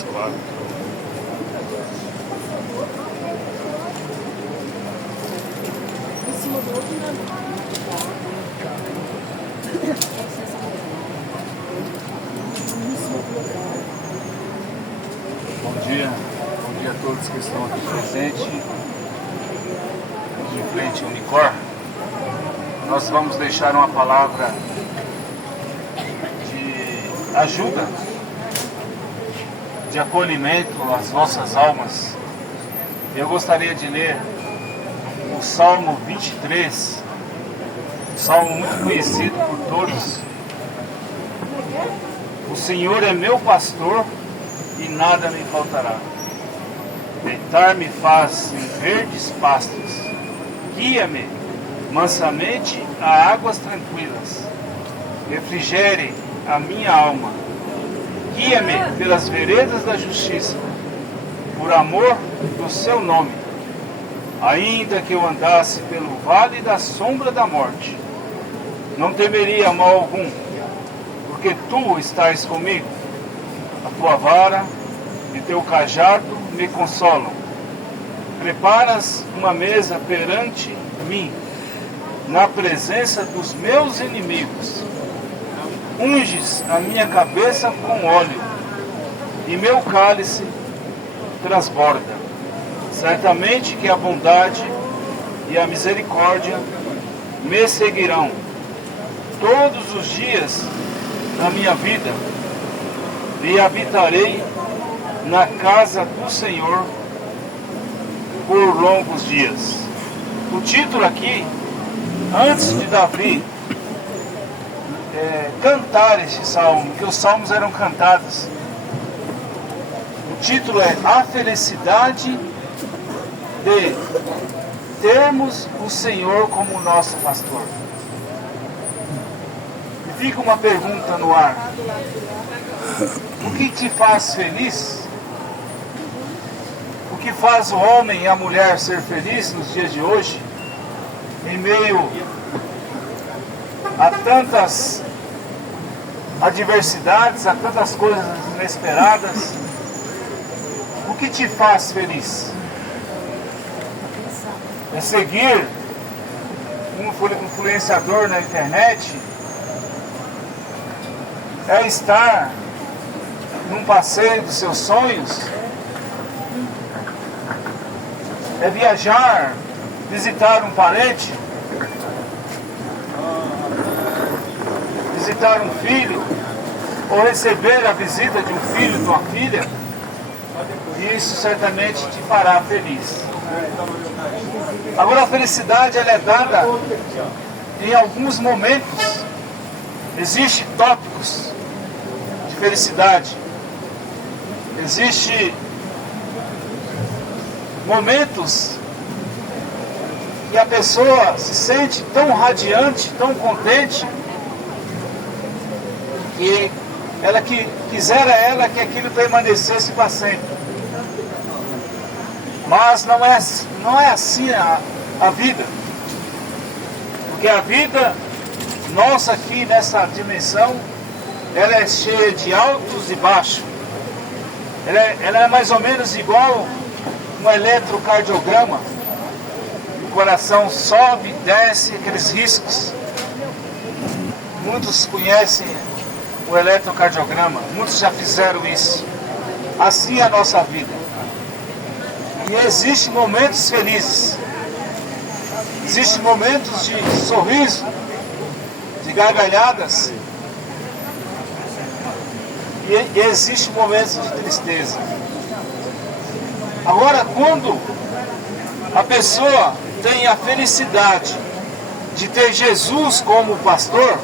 3, 4. Em cima do outro, né? Bom dia a todos que estão aqui presentes, em frente ao Unicor. Nós vamos deixar uma palavra de ajuda, de acolhimento às vossas almas. Eu gostaria de ler o Salmo 23, um salmo muito conhecido por todos. O Senhor é meu pastor e nada me faltará. Deitar-me faz em verdes pastos, guia-me mansamente a águas tranquilas, refrigere a minha alma, guia-me pelas veredas da justiça, por amor do seu nome. Ainda que eu andasse pelo vale da sombra da morte, não temeria mal algum, porque tu estás comigo. A tua vara e teu cajado me consolam. Preparas uma mesa perante mim, na presença dos meus inimigos. Unges a minha cabeça com óleo, e meu cálice transborda. Certamente que a bondade e a misericórdia me seguirão todos os dias da minha vida, e habitarei na casa do Senhor por longos dias. O título aqui, antes de Davi cantar este salmo, que os salmos eram cantados, o título é A Felicidade de termos o Senhor como nosso pastor. E fica uma pergunta no ar: o que te faz feliz? O que faz o homem e a mulher ser felizes nos dias de hoje, em meio a tantas adversidades, a tantas coisas inesperadas? O que te faz feliz? É seguir um influenciador na internet? É estar num passeio dos seus sonhos? É viajar, visitar um parente? Visitar um filho? Ou receber a visita de um filho, de uma filha? Isso certamente te fará feliz. Agora, a felicidade ela é dada em alguns momentos. Existem tópicos de felicidade. Existem momentos que a pessoa se sente tão radiante, tão contente, que ela quisera que aquilo permanecesse para sempre. Mas não é assim a vida. Porque a vida nossa aqui nessa dimensão, ela é cheia de altos e baixos. Ela é mais ou menos igual um eletrocardiograma. O coração sobe, desce, aqueles riscos. Muitos conhecem o eletrocardiograma, muitos já fizeram isso. Assim é a nossa vida. E existem momentos felizes, existem momentos de sorriso, de gargalhadas, e existem momentos de tristeza. Agora, quando a pessoa tem a felicidade de ter Jesus como pastor,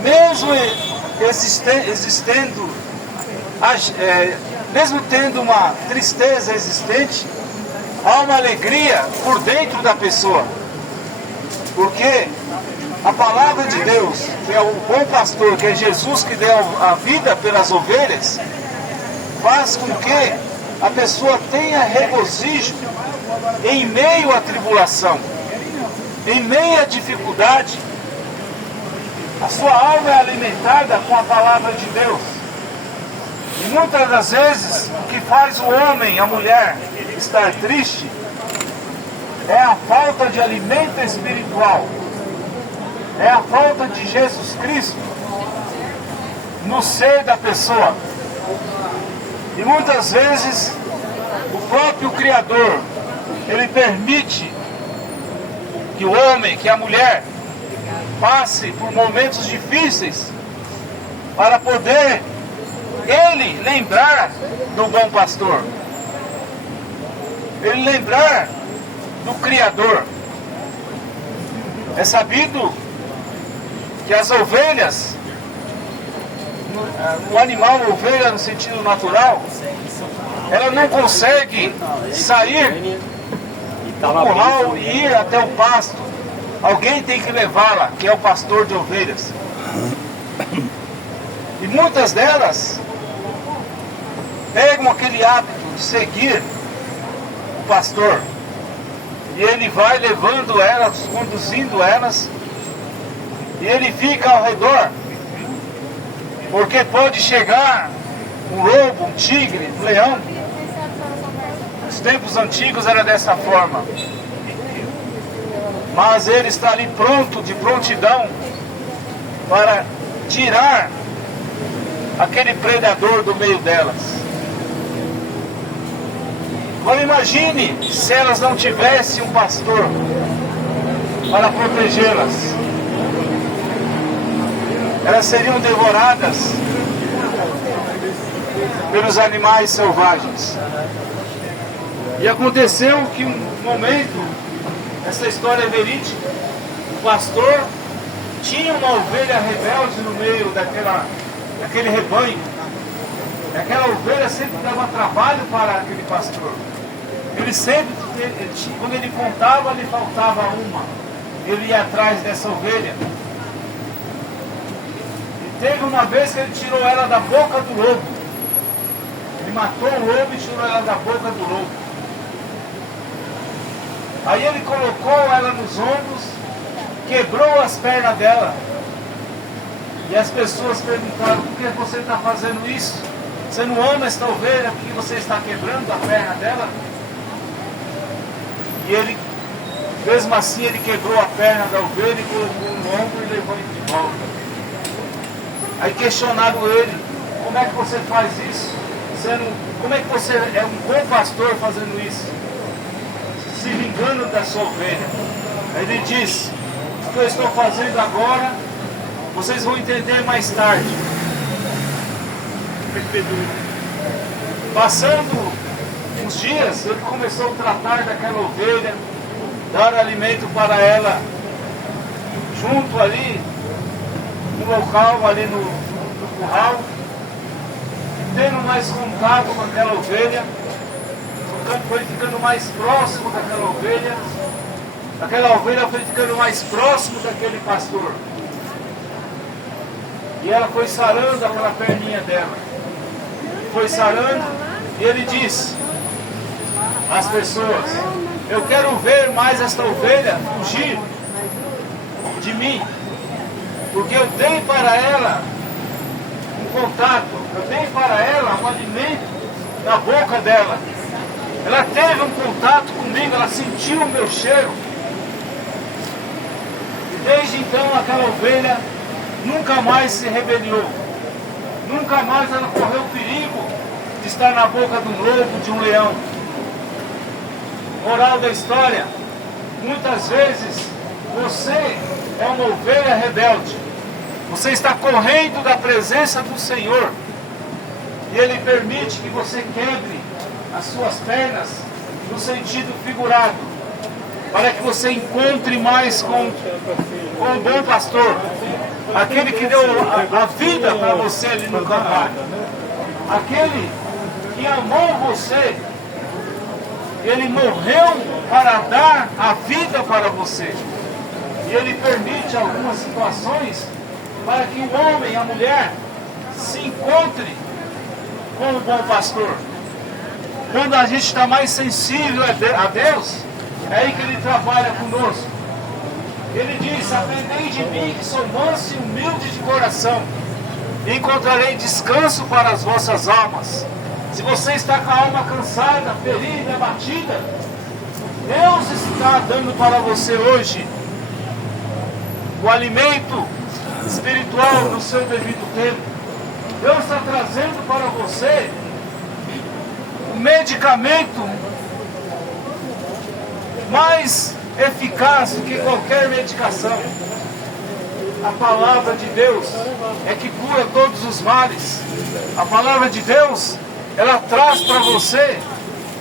mesmo mesmo tendo uma tristeza existente, há uma alegria por dentro da pessoa. Porque a palavra de Deus, que é o bom pastor, que é Jesus que deu a vida pelas ovelhas, faz com que a pessoa tenha regozijo em meio à tribulação, em meio à dificuldade. A sua alma é alimentada com a palavra de Deus. E muitas das vezes, o que faz o homem, a mulher, estar triste é a falta de alimento espiritual. É a falta de Jesus Cristo no ser da pessoa. E muitas vezes, o próprio Criador, ele permite que o homem, que a mulher, passe por momentos difíceis para poder ele lembrar do bom pastor, ele lembrar do Criador. É sabido que as ovelhas, o animal ovelha no sentido natural, ela não consegue sair do curral e ir até o pasto. Alguém tem que levá-la, que é o pastor de ovelhas. E muitas delas pegam aquele hábito de seguir o pastor. E ele vai levando elas, conduzindo elas, e ele fica ao redor, porque pode chegar um lobo, um tigre, um leão. Nos tempos antigos era dessa forma. Mas ele está ali pronto, de prontidão, para tirar aquele predador do meio delas. Agora imagine se elas não tivessem um pastor para protegê-las. Elas seriam devoradas pelos animais selvagens. E aconteceu que um momento, essa história é verídica, o pastor tinha uma ovelha rebelde no meio daquele rebanho. E aquela ovelha sempre dava trabalho para aquele pastor. Ele sempre, quando ele contava, lhe faltava uma. Ele ia atrás dessa ovelha. E teve uma vez que ele tirou ela da boca do lobo. Ele matou o lobo e tirou ela da boca do lobo. Aí ele colocou ela nos ombros, quebrou as pernas dela. E as pessoas perguntaram: por que você está fazendo isso? Você não ama esta ovelha porque você está quebrando a perna dela? E ele, mesmo assim, ele quebrou a perna da ovelha e colocou no ombro e levou ele de volta. Aí questionaram ele: como é que você faz isso? Como é que você é um bom pastor fazendo isso? Se vingando da sua ovelha. Aí ele disse: o que eu estou fazendo agora, vocês vão entender mais tarde. Passando uns dias, ele começou a tratar daquela ovelha, dar alimento para ela, junto ali, no local, ali no curral, tendo mais contato com aquela ovelha, foi ficando mais próximo daquela ovelha foi ficando mais próximo daquele pastor. E ela foi sarando aquela perninha dela. Foi sarando, e ele disse às pessoas: eu quero ver mais esta ovelha fugir de mim, porque eu dei para ela um contato, eu dei para ela um alimento na boca dela. Ela teve um contato comigo, ela sentiu o meu cheiro. E desde então aquela ovelha nunca mais se rebeliou. Nunca mais ela correu perigo de estar na boca de um lobo, de um leão. Moral da história: muitas vezes você é uma ovelha rebelde. Você está correndo da presença do Senhor. E Ele permite que você quebre as suas pernas no sentido figurado, para que você encontre mais com o bom pastor, aquele que deu a vida para você ali no Calvário, aquele que amou você. Ele morreu para dar a vida para você. E Ele permite algumas situações para que o homem, a mulher, se encontre com o bom pastor. Quando a gente está mais sensível a Deus, é aí que Ele trabalha conosco. Ele diz: aprendei de mim que sou manso e humilde de coração, e encontrarei descanso para as vossas almas. Se você está com a alma cansada, ferida, abatida, Deus está dando para você hoje o alimento espiritual no seu devido tempo. Deus está trazendo para você o medicamento mais eficaz do que qualquer medicação. A palavra de Deus é que cura todos os males. A palavra de Deus, ela traz para você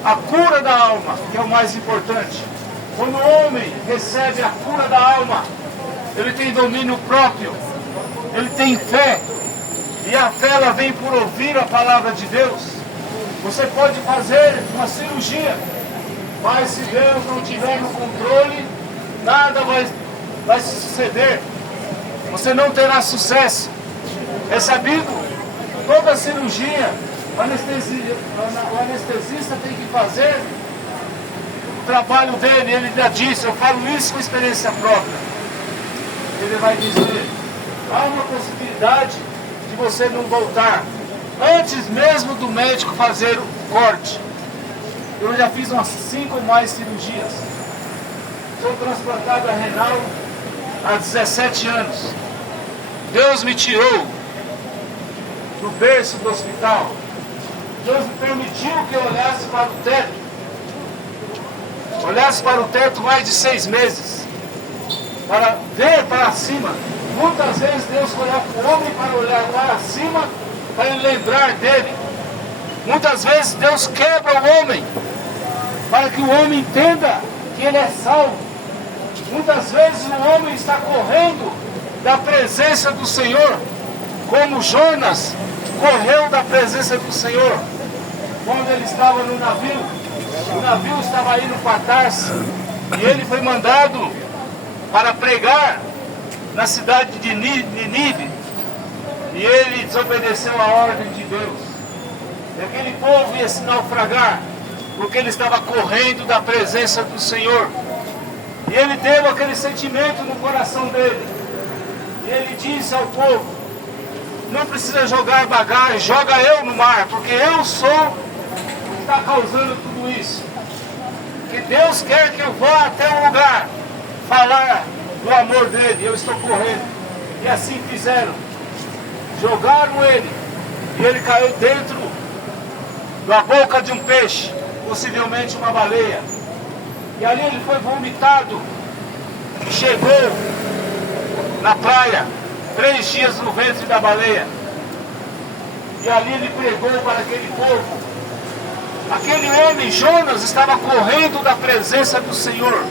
a cura da alma, que é o mais importante. Quando o homem recebe a cura da alma, ele tem domínio próprio, ele tem fé, e a fé ela vem por ouvir a palavra de Deus. Você pode fazer uma cirurgia, mas se Deus não tiver no controle, nada vai suceder. Você não terá sucesso. É sabido, toda cirurgia, o anestesista tem que fazer o trabalho dele. Ele já disse, eu falo isso com experiência própria. Ele vai dizer, há uma possibilidade de você não voltar antes mesmo do médico fazer o corte. Eu já fiz umas 5 ou mais cirurgias. Sou transplantado a renal há 17 anos. Deus me tirou do berço do hospital. Deus me permitiu que eu olhasse para o teto. Olhasse para o teto mais de 6 meses. Para ver para cima. Muitas vezes Deus coloca o homem para olhar para cima, para ele lembrar dele. Muitas vezes Deus quebra o homem, para que o homem entenda que ele é salvo. Muitas vezes o homem está correndo da presença do Senhor, como Jonas correu da presença do Senhor. Quando ele estava no navio, o navio estava indo para Tarso, e ele foi mandado para pregar na cidade de Nínive, e ele desobedeceu a ordem de Deus. E aquele povo ia se naufragar, porque ele estava correndo da presença do Senhor. E ele teve aquele sentimento no coração dele. E ele disse ao povo, não precisa jogar bagagem, joga eu no mar, porque eu sou o que está causando tudo isso. Que Deus quer que eu vá até um lugar, falar do amor dele, eu estou correndo. E assim fizeram. Jogaram ele, e ele caiu dentro da boca de um peixe, possivelmente uma baleia. E ali ele foi vomitado, e chegou na praia, 3 dias no ventre da baleia. E ali ele pregou para aquele povo. Aquele homem, Jonas, estava correndo da presença do Senhor.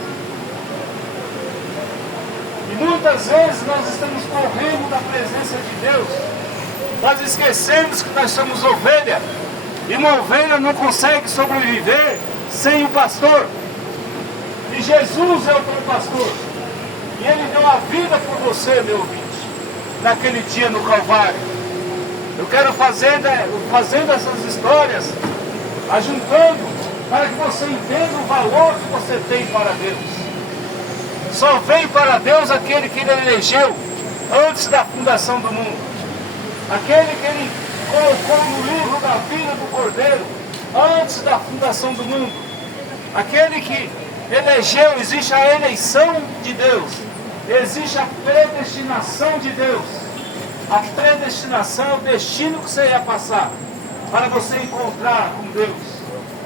E muitas vezes nós estamos correndo da presença de Deus. Nós esquecemos que nós somos ovelha. E uma ovelha não consegue sobreviver sem o pastor. E Jesus é o teu pastor. E Ele deu a vida por você, meu ouvinte, naquele dia no Calvário. Eu quero fazendo essas histórias, ajuntando, para que você entenda o valor que você tem para Deus. Só vem para Deus aquele que Ele elegeu antes da fundação do mundo. Aquele que Ele colocou no livro da vida do Cordeiro antes da fundação do mundo. Aquele que elegeu, existe a eleição de Deus, existe a predestinação de Deus. A predestinação é o destino que você ia passar para você encontrar com Deus.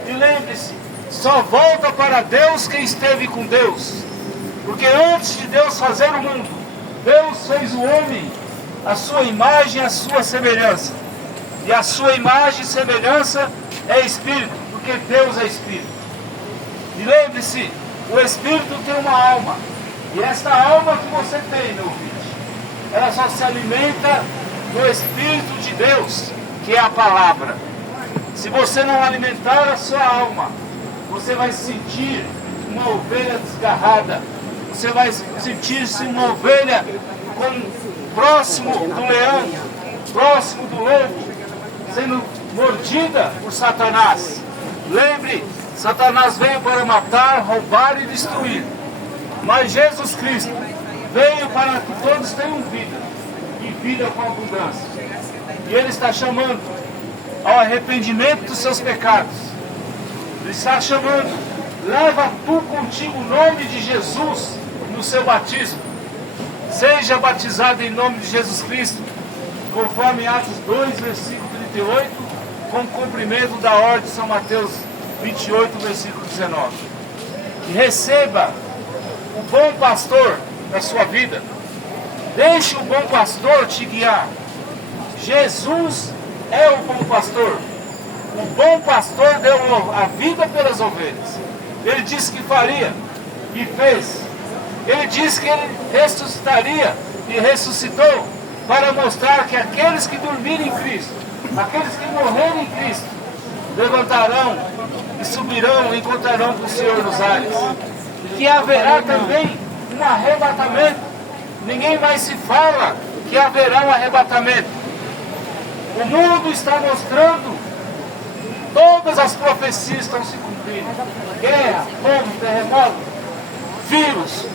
E lembre-se, só volta para Deus quem esteve com Deus. Porque antes de Deus fazer o mundo, Deus fez o homem a sua imagem e a sua semelhança. E a sua imagem e semelhança é Espírito, porque Deus é Espírito. E lembre-se, o Espírito tem uma alma. E esta alma que você tem, meu filho, ela só se alimenta do Espírito de Deus, que é a palavra. Se você não alimentar a sua alma, você vai se sentir uma ovelha desgarrada. Você vai sentir-se uma ovelha próximo do leão, próximo do lobo, sendo mordida por Satanás. Lembre, Satanás veio para matar, roubar e destruir. Mas Jesus Cristo veio para que todos tenham vida, e vida com abundância. E Ele está chamando ao arrependimento dos seus pecados. Ele está chamando, leva tu contigo o nome de Jesus no seu batismo. Seja batizado em nome de Jesus Cristo, conforme Atos 2, versículo 38, com o cumprimento da ordem de São Mateus 28, versículo 19. E receba o bom pastor na sua vida. Deixe o bom pastor te guiar. Jesus é o bom pastor. O bom pastor deu a vida pelas ovelhas. Ele disse que faria e fez. Ele disse que ele ressuscitaria e ressuscitou para mostrar que aqueles que dormirem em Cristo, aqueles que morrerem em Cristo, levantarão e subirão e encontrarão com o Senhor nos ares. E que haverá também um arrebatamento. Ninguém mais se fala que haverá um arrebatamento. O mundo está mostrando, todas as profecias estão se cumprindo. Guerra, fome, terremoto, vírus,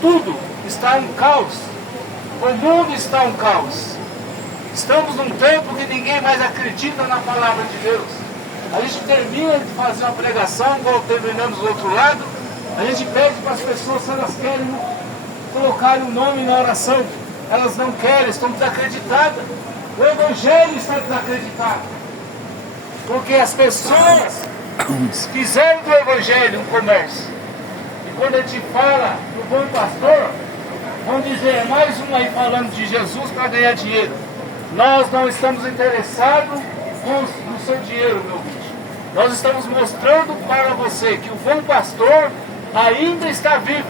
tudo está em caos. O mundo está em caos. Estamos num tempo que ninguém mais acredita na palavra de Deus. A gente termina de fazer uma pregação, igual terminamos do outro lado, a gente pede para as pessoas se elas querem colocar o nome na oração. Elas não querem, estão desacreditadas. O Evangelho está desacreditado. Porque as pessoas fizeram do Evangelho um comércio. E quando a gente fala do bom pastor, vão dizer, é mais um aí falando de Jesus para ganhar dinheiro. Nós não estamos interessados no seu dinheiro, meu filho. Nós estamos mostrando para você que o bom pastor ainda está vivo.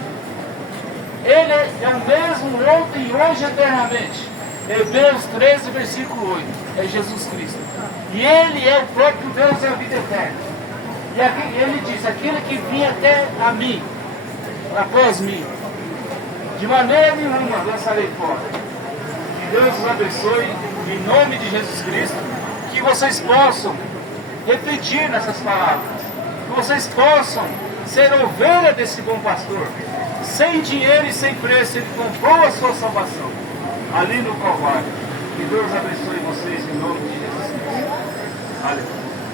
Ele é o mesmo ontem, hoje e eternamente. Hebreus 13, versículo 8. É Jesus Cristo. E Ele é o próprio Deus e a vida eterna. E aqui, Ele diz, aquele que vinha até a mim, após mim, de maneira nenhuma lançarei fora. Que Deus os abençoe, em nome de Jesus Cristo, que vocês possam refletir nessas palavras, que vocês possam ser ovelha desse bom pastor. Sem dinheiro e sem preço, Ele comprou a sua salvação ali no Calvário. Que Deus abençoe vocês em nome de Jesus Cristo. Aleluia.